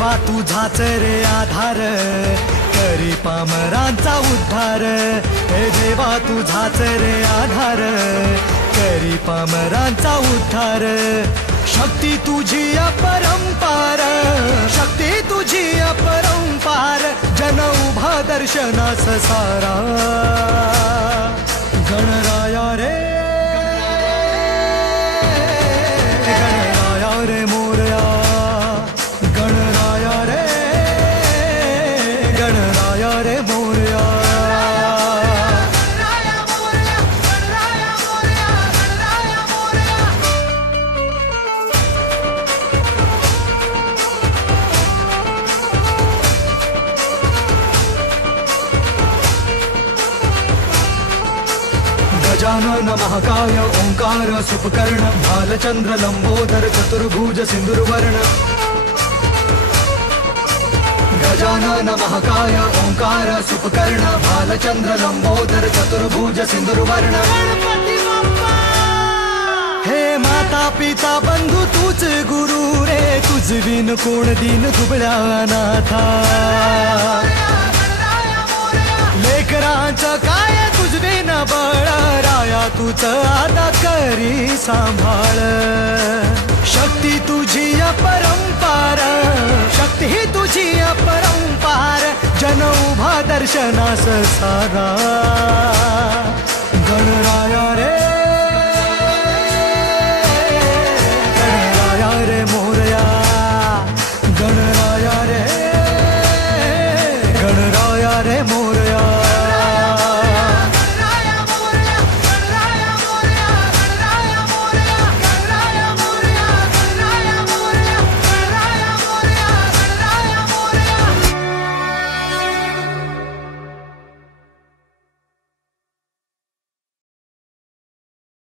देवा तुझाच रे आधार, करी पामरांचा उद्धार. हे देवा तुझाच रे आधार, करी पामरांचा उद्धार. शक्ती तुझी अपरंपार, शक्ती तुझी अपरंपार. जन उभा दर्शनास सारा. गणराया रे गणराया रे मोरया, गणराया रे गणराया रे मोरया. गजानन महाकाय ओंकार सुपकर्ण, भालचंद्र लंबोदर चतुर्भुज सिंदूरवर्ण. गजानन महाकाय ओंकार सुपकर्ण, भालचंद्र लंबोदर चतुर्भुज सिंदूरवर्ण. हे माता पिता बंधू तूच गुरु रे, तुझ विन कोण दिन दुबळ्या अनाथा. लेकरांचं काय तुझ विन बळ, राया तुझ आता करी सांभाळ. शक्ती तुझी अपरंपार, शक्ती तुझी अपरंपार. जन उभा दर्शनास सारा. गणराया रे